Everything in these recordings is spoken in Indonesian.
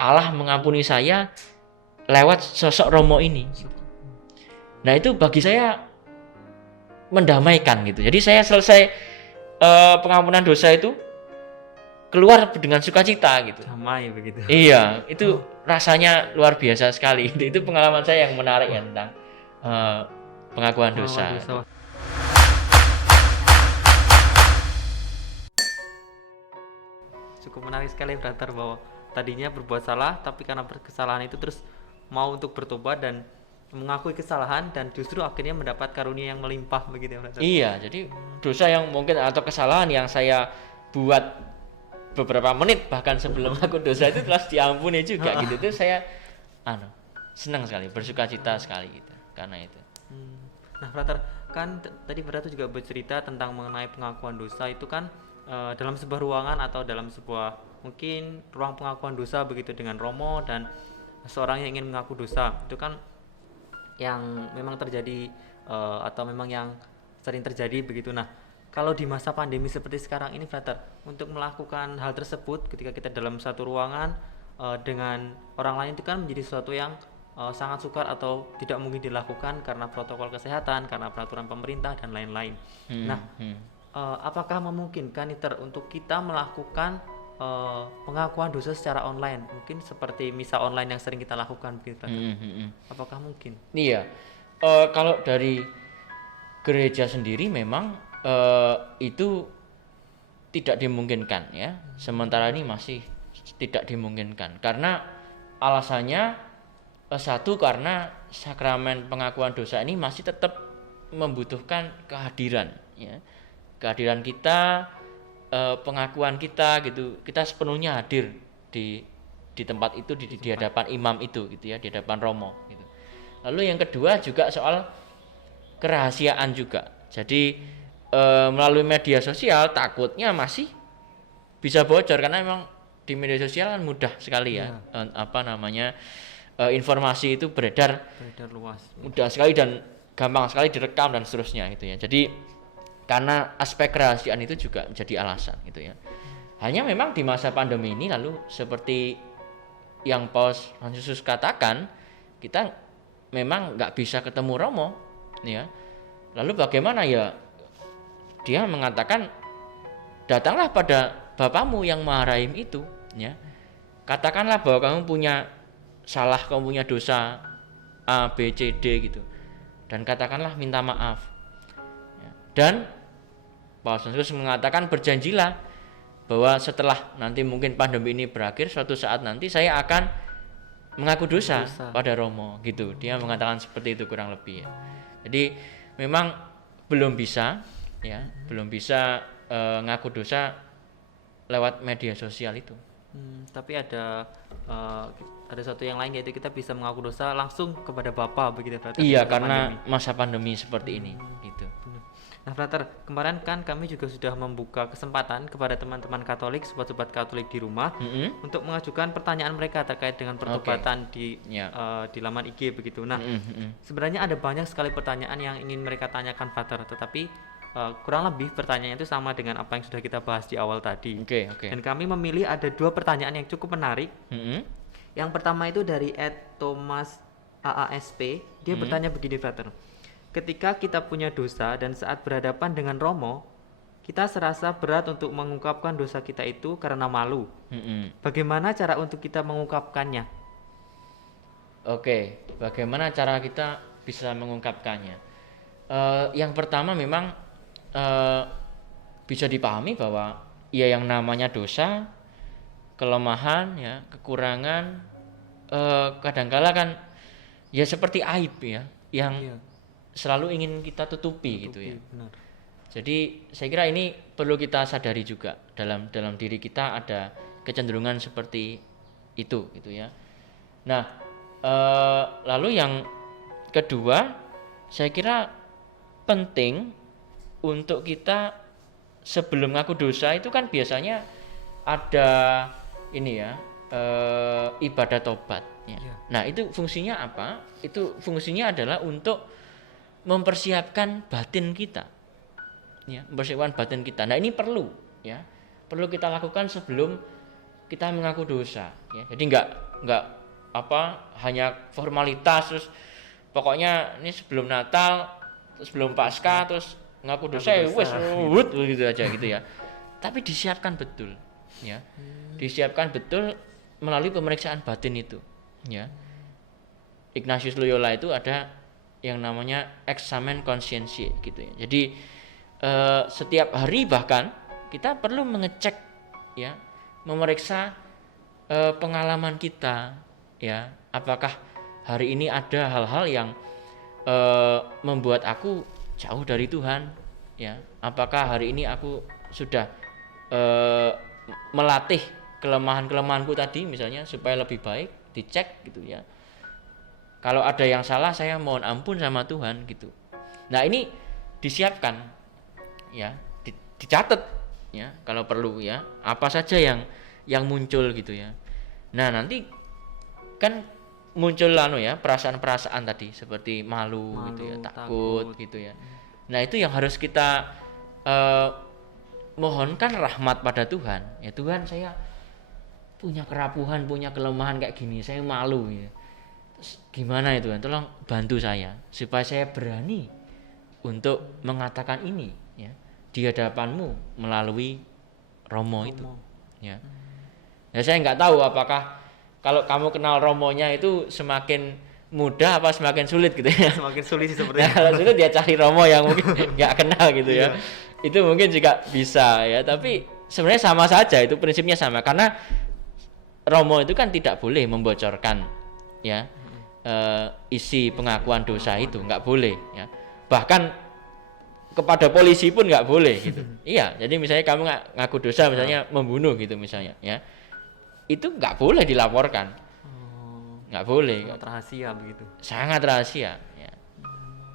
Allah mengampuni saya lewat sosok Romo ini. Nah itu bagi saya mendamaikan gitu. Jadi saya selesai pengampunan dosa itu keluar dengan sukacita gitu. Damai begitu. Iya, itu rasanya luar biasa sekali. Itu pengalaman saya yang menarik ya tentang pengakuan dosa. Cukup menarik sekali brother, bahwa tadinya berbuat salah tapi karena kesalahan itu terus mau untuk bertobat dan mengakui kesalahan, dan justru akhirnya mendapat karunia yang melimpah begitu ya brother. Iya, jadi dosa yang mungkin atau kesalahan yang saya buat beberapa menit bahkan sebelum aku dosa itu telah diampuni juga gitu. Itu saya senang sekali, bersukacita sekali gitu karena itu. Nah brother, kan tadi brother juga bercerita tentang mengenai pengakuan dosa itu kan dalam sebuah ruangan atau dalam sebuah mungkin ruang pengakuan dosa begitu dengan Romo dan seorang yang ingin mengaku dosa, itu kan yang memang terjadi atau memang yang sering terjadi begitu. Nah kalau di masa pandemi seperti sekarang ini brother, untuk melakukan hal tersebut ketika kita dalam satu ruangan dengan orang lain itu kan menjadi sesuatu yang sangat sukar atau tidak mungkin dilakukan karena protokol kesehatan, karena peraturan pemerintah dan lain-lain. Apakah memungkinkan untuk kita melakukan pengakuan dosa secara online, mungkin seperti misa online yang sering kita lakukan begitu? Apakah mungkin? Iya, kalau dari gereja sendiri memang itu tidak dimungkinkan ya. Sementara ini masih tidak dimungkinkan karena alasannya satu, karena sakramen pengakuan dosa ini masih tetap membutuhkan kehadiran ya. Kehadiran kita, pengakuan kita gitu, kita sepenuhnya hadir di tempat itu, di hadapan imam itu gitu ya, di hadapan Romo gitu. Lalu yang kedua juga soal kerahasiaan juga. Jadi melalui media sosial takutnya masih bisa bocor karena memang di media sosial kan mudah sekali ya, informasi itu beredar luas, mudah sekali dan gampang sekali direkam dan seterusnya gitu ya. Jadi karena aspek kerahasiaan itu juga menjadi alasan gitu ya. Hanya memang di masa pandemi ini lalu seperti yang Paus Fransiskus katakan, kita memang nggak bisa ketemu Romo ya. Lalu bagaimana ya? Dia mengatakan datanglah pada Bapamu yang Maha Rahim itu ya. Katakanlah bahwa kamu punya salah, kamu punya dosa A, B, C, D gitu. Dan katakanlah minta maaf. Ya. Dan Paus Fransiskus mengatakan berjanjilah bahwa setelah nanti mungkin pandemi ini berakhir, suatu saat nanti saya akan mengaku dosa pada Romo gitu. Dia mengatakan seperti itu kurang lebih ya. Jadi memang belum bisa ya, belum bisa ngaku dosa lewat media sosial itu. Tapi ada satu yang lain, yaitu kita bisa mengaku dosa langsung kepada Bapa begitu brother. Iya, karena masa pandemi seperti ini gitu. Nah brother, kemarin kan kami juga sudah membuka kesempatan kepada teman-teman Katolik, sobat-sobat Katolik di rumah untuk mengajukan pertanyaan mereka terkait dengan pertobatan di laman IG begitu. Nah sebenarnya ada banyak sekali pertanyaan yang ingin mereka tanyakan brother, tetapi kurang lebih pertanyaan itu sama dengan apa yang sudah kita bahas di awal tadi. Dan kami memilih ada 2 pertanyaan yang cukup menarik. Yang pertama itu dari @thomas AASP. Dia bertanya begini brother, ketika kita punya dosa dan saat berhadapan dengan Romo, kita serasa berat untuk mengungkapkan dosa kita itu karena malu. Bagaimana cara untuk kita mengungkapkannya? Oke, bagaimana cara kita bisa mengungkapkannya? Yang pertama memang bisa dipahami bahwa ya yang namanya dosa, kelemahan ya, kekurangan kadangkala kan ya seperti aib ya, yang selalu ingin kita tutupi gitu ya. Benar. Jadi saya kira ini perlu kita sadari juga, dalam diri kita ada kecenderungan seperti itu gitu ya. Nah lalu yang kedua, saya kira penting untuk kita sebelum ngaku dosa itu kan biasanya ada ini ya, ibadah tobat ya. Nah itu fungsinya apa? Itu fungsinya adalah untuk mempersiapkan batin kita ya, mempersiapkan batin kita. Nah ini perlu ya, perlu kita lakukan sebelum kita mengaku dosa ya. Jadi nggak hanya formalitas, terus pokoknya ini sebelum Natal, sebelum Paskah, terus ngaku dosa wes gitu aja gitu ya. Tapi disiapkan betul, ya. Disiapkan betul melalui pemeriksaan batin itu, ya. Ignatius Loyola itu ada yang namanya examen conscientiae gitu ya. Jadi setiap hari bahkan kita perlu mengecek, ya, memeriksa pengalaman kita, ya, apakah hari ini ada hal-hal yang membuat aku jauh dari Tuhan, ya, apakah hari ini aku sudah melatih kelemahan-kelemahanku tadi misalnya supaya lebih baik, dicek gitu ya. Kalau ada yang salah saya mohon ampun sama Tuhan gitu. Nah ini disiapkan, ya, dicatat, ya, kalau perlu, ya, apa saja yang muncul gitu ya. Nah nanti kan muncul ya perasaan-perasaan tadi seperti malu gitu ya, takut gitu ya. Nah itu yang harus kita mohonkan rahmat pada Tuhan. Ya Tuhan, saya punya kerapuhan, punya kelemahan kayak gini, saya malu ya. Terus gimana itu kan? Tolong bantu saya supaya saya berani untuk mengatakan ini, ya, di hadapanmu melalui Romo itu, ya. Ya saya nggak tahu apakah kalau kamu kenal Romonya itu semakin mudah apa semakin sulit gitu ya. Semakin sulit sih sepertinya. Nah, kalau sulit dia cari Romo yang mungkin nggak kenal gitu ya. Itu mungkin juga bisa ya, tapi sebenarnya sama saja, itu prinsipnya sama, karena Romo itu kan tidak boleh membocorkan, ya, isi pengakuan dosa itu nggak boleh, ya. Bahkan kepada polisi pun nggak boleh gitu. Iya, jadi misalnya kamu ngaku dosa misalnya membunuh gitu misalnya, ya. Itu nggak boleh dilaporkan, nggak boleh, sangat rahasia begitu, sangat rahasia, ya.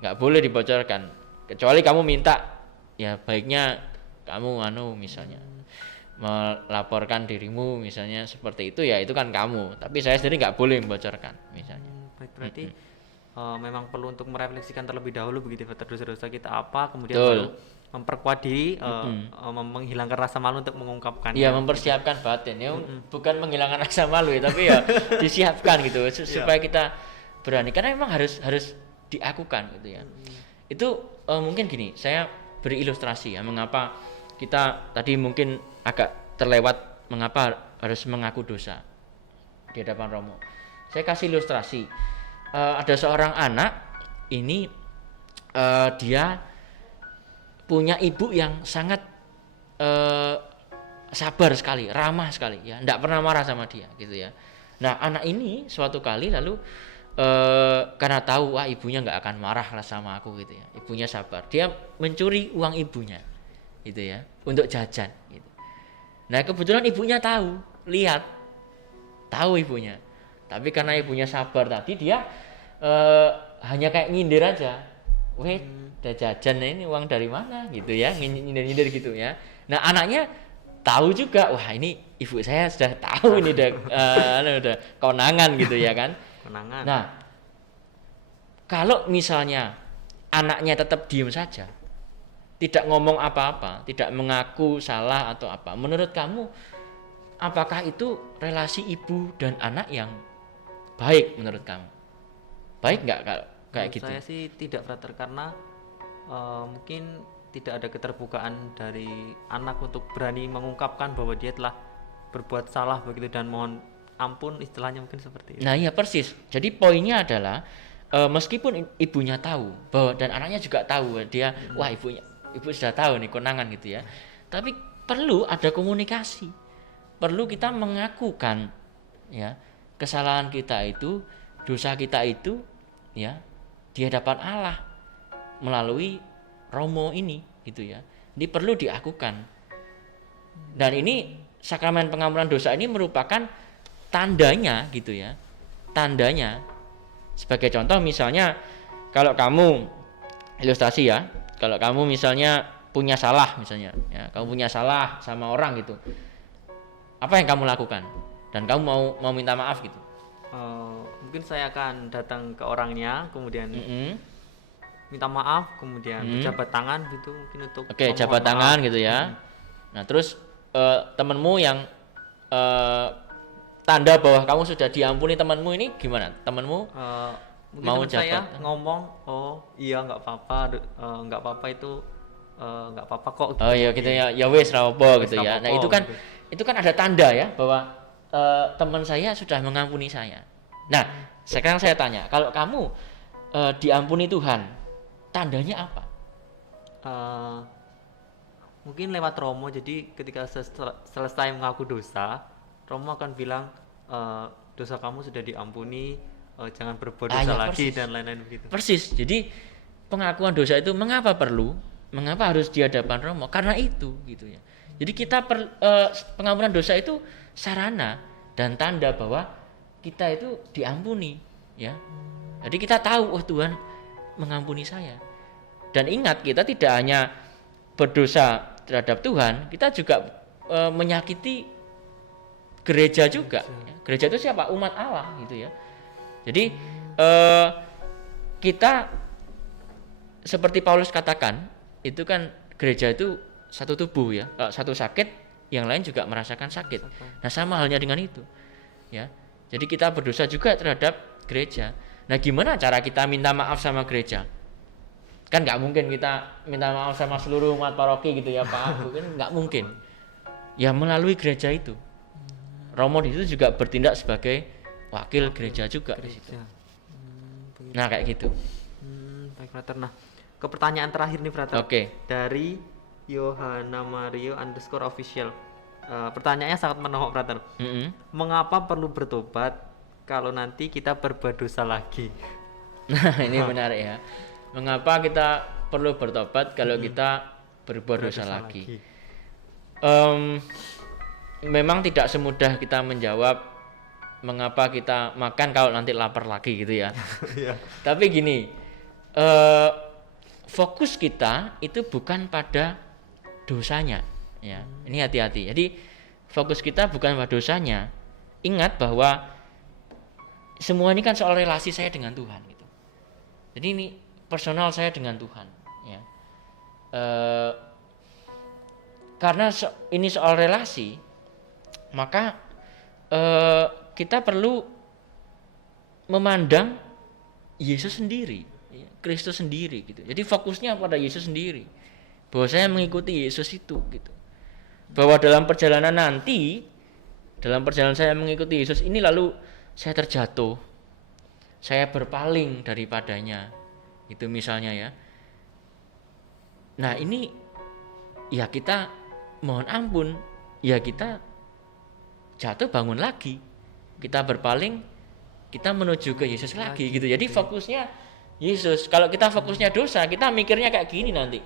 Nggak boleh dibocorkan, kecuali kamu minta, ya baiknya kamu misalnya melaporkan dirimu misalnya seperti itu, ya itu kan kamu, tapi saya sendiri nggak boleh membocorkan misalnya. Berarti memang perlu untuk merefleksikan terlebih dahulu begitu, dosa-dosa kita apa, kemudian Betul. baru memperkuat diri, menghilangkan rasa malu untuk mengungkapkannya. Iya, mempersiapkan batin ya, bukan menghilangkan rasa malu ya, tapi ya disiapkan gitu supaya kita berani, karena memang harus diakukan gitu ya. Itu mungkin gini, saya beri ilustrasi ya, mengapa kita tadi mungkin agak terlewat mengapa harus mengaku dosa di hadapan Romo. Saya kasih ilustrasi, ada seorang anak ini, dia punya ibu yang sangat sabar sekali, ramah sekali, ya, tidak pernah marah sama dia gitu ya. Nah anak ini suatu kali lalu karena tahu wah ibunya nggak akan marah lah sama aku gitu ya, ibunya sabar, dia mencuri uang ibunya gitu ya untuk jajan gitu. Nah kebetulan ibunya tahu ibunya, tapi karena ibunya sabar tadi dia hanya kayak nyindir aja, udah jajan ini uang dari mana gitu ya, nyindir gitu ya. Nah anaknya tahu juga, wah ini ibu saya sudah tahu ini udah konangan gitu ya kan. Konangan. Nah kalau misalnya anaknya tetap diem saja, tidak ngomong apa-apa, tidak mengaku salah atau apa, menurut kamu apakah itu relasi ibu dan anak yang baik menurut kamu? Baik nggak kayak gitu? Saya sih tidak, Frater, karena mungkin tidak ada keterbukaan dari anak untuk berani mengungkapkan bahwa dia telah berbuat salah begitu dan mohon ampun, istilahnya mungkin seperti itu. Nah iya persis, jadi poinnya adalah meskipun ibunya tahu bahwa dan anaknya juga tahu dia, wah ibu sudah tahu nih konangan gitu ya, tapi perlu ada komunikasi, perlu kita mengakukan, ya, kesalahan kita itu, dosa kita itu, ya, di hadapan Allah melalui Romo ini gitu ya. Ini perlu diakukan. Dan ini sakramen pengampunan dosa ini merupakan tandanya gitu ya. Tandanya. Sebagai contoh misalnya kalau kamu ilustrasi ya, kalau kamu misalnya punya salah misalnya, ya, kamu punya salah sama orang gitu. Apa yang kamu lakukan? Dan kamu mau minta maaf gitu. Mungkin saya akan datang ke orangnya, kemudian minta maaf, kemudian jabat tangan gitu mungkin untuk jabat tangan gitu ya. Nah terus temenmu yang tanda bahwa kamu sudah diampuni temanmu ini gimana? Temanmu mau saya ngomong, oh iya nggak apa-apa, nggak apa-apa itu nggak apa-apa kok. Oh iya gitu ya, ya wes rapopo gitu ya. Nah itu kan ada tanda ya bahwa teman saya sudah mengampuni saya. Nah sekarang saya tanya, kalau kamu diampuni Tuhan, tandanya apa? Mungkin lewat Romo. Jadi ketika selesai mengaku dosa, Romo akan bilang dosa kamu sudah diampuni, jangan berbuat dosa lagi dan lain-lain begitu. Persis. Jadi pengakuan dosa itu mengapa perlu? Mengapa harus di hadapan Romo? Karena itu gitu ya. Jadi kita pengampunan dosa itu sarana dan tanda bahwa kita itu diampuni ya. Jadi kita tahu oh Tuhan mengampuni saya. Dan ingat kita tidak hanya berdosa terhadap Tuhan, kita juga menyakiti gereja juga. Gereja itu siapa? Umat Allah gitu ya. Jadi kita seperti Paulus katakan, itu kan gereja itu satu tubuh ya. Satu sakit, yang lain juga merasakan sakit. Nah sama halnya dengan itu ya. Jadi kita berdosa juga terhadap gereja. Nah gimana cara kita minta maaf sama gereja? Kan nggak mungkin kita minta maaf sama seluruh umat paroki gitu ya Pak, kan nggak mungkin. Ya melalui gereja itu. Romo di situ juga bertindak sebagai wakil gereja juga di situ. Nah kayak gitu. Baik Frater. Nah ke pertanyaan terakhir nih Frater. Dari Yohana Mario _official. Pertanyaannya sangat menohok Frater. Mengapa perlu bertobat kalau nanti kita berbuat dosa lagi? Nah ini menarik ya. Mengapa kita perlu bertobat kalau kita berbuat dosa lagi? Memang tidak semudah kita menjawab mengapa kita makan kalau nanti lapar lagi gitu ya. Tapi gini, fokus kita itu bukan pada dosanya ya. Ini hati-hati. Jadi fokus kita bukan pada dosanya. Ingat bahwa semua ini kan soal relasi saya dengan Tuhan gitu. Jadi ini personal saya dengan Tuhan ya. Karena ini soal relasi, maka kita perlu memandang Yesus sendiri ya, Kristus sendiri gitu. Jadi fokusnya pada Yesus sendiri, bahwa saya mengikuti Yesus itu gitu. Bahwa dalam perjalanan nanti, dalam perjalanan saya mengikuti Yesus ini lalu saya terjatuh, saya berpaling daripadanya itu misalnya ya. Nah ini ya kita mohon ampun, ya kita jatuh bangun lagi, kita berpaling, kita menuju ke Yesus lagi gitu. Jadi fokusnya Yesus. Kalau kita fokusnya dosa, kita mikirnya kayak gini nanti,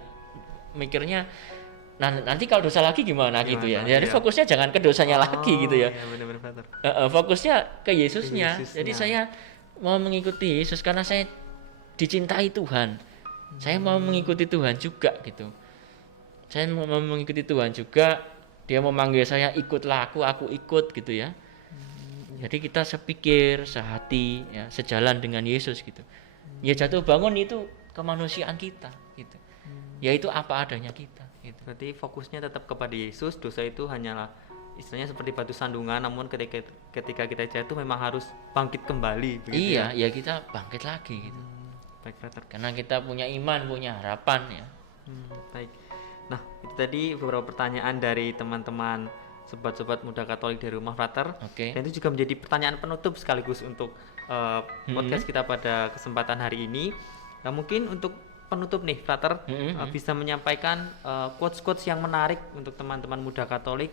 mikirnya nanti kalau dosa lagi gimana gitu ya. Jadi fokusnya jangan ke dosanya lagi gitu ya. Fokusnya ke Yesusnya. Jadi saya mau mengikuti Yesus karena saya dicintai Tuhan. Saya mau mengikuti Tuhan juga gitu. Saya mau mengikuti Tuhan juga. Dia mau manggil saya ikutlah aku ikut gitu ya. Jadi kita sepikir, sehati ya, sejalan dengan Yesus gitu. Ya jatuh bangun itu kemanusiaan kita gitu. Yaitu apa adanya kita gitu. Berarti fokusnya tetap kepada Yesus. Dosa itu hanyalah istilahnya seperti batu sandungan, namun ketika kita jatuh memang harus bangkit kembali begitu. Iya, ya kita bangkit lagi gitu. Baik, Frater. Karena kita punya iman, punya harapan ya. Baik. Nah, itu tadi beberapa pertanyaan dari teman-teman sobat-sobat muda Katolik dari rumah Frater. Dan itu juga menjadi pertanyaan penutup sekaligus untuk podcast kita pada kesempatan hari ini. Nah, mungkin untuk penutup nih Frater bisa menyampaikan quotes-quotes yang menarik untuk teman-teman muda Katolik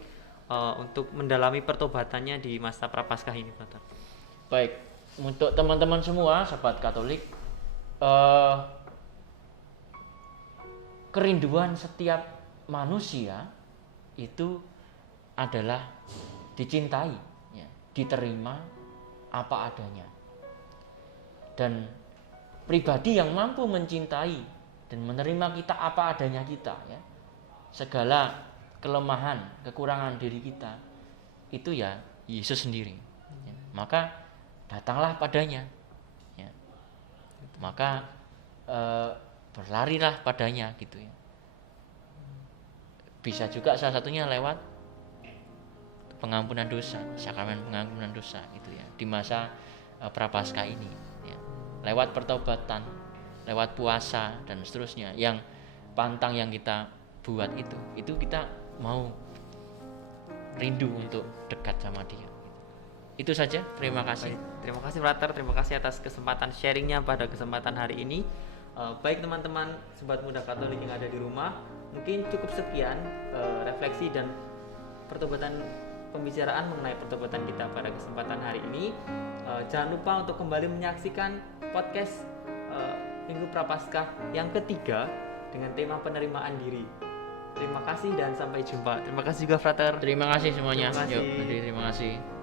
untuk mendalami pertobatannya di masa Prapaskah ini Frater. Baik, untuk teman-teman semua sobat Katolik, kerinduan setiap manusia itu adalah dicintai ya, diterima apa adanya. Dan pribadi yang mampu mencintai dan menerima kita apa adanya kita ya, segala kelemahan, kekurangan diri kita itu ya Yesus sendiri ya. Maka datanglah padanya ya. Maka berlarilah padanya gitu ya. Bisa juga salah satunya lewat pengampunan dosa, sakramen pengampunan dosa itu ya di masa Prapaskah ini ya. Lewat pertobatan, lewat puasa dan seterusnya yang pantang yang kita buat itu kita mau rindu untuk dekat sama Dia. Itu saja, terima kasih. Terima kasih Frater, terima kasih atas kesempatan sharingnya pada kesempatan hari ini. Baik teman-teman sobat muda Katolik yang ada di rumah, mungkin cukup sekian refleksi dan pertobatan, pembicaraan mengenai pertobatan kita pada kesempatan hari ini. Jangan lupa untuk kembali menyaksikan podcast Minggu Prapaskah yang ketiga dengan tema penerimaan diri. Terima kasih dan sampai jumpa. Terima kasih juga Frater. Terima kasih semuanya. Terima kasih. Terima kasih.